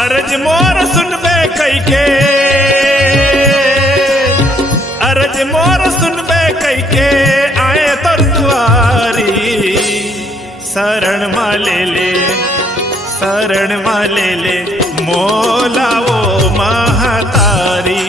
अरज मोर सुनबे कई के, अरज मोर सुनबे कई के आए तर दुआरी। शरण माले ले, शरण माले ले मोला वो महतारी।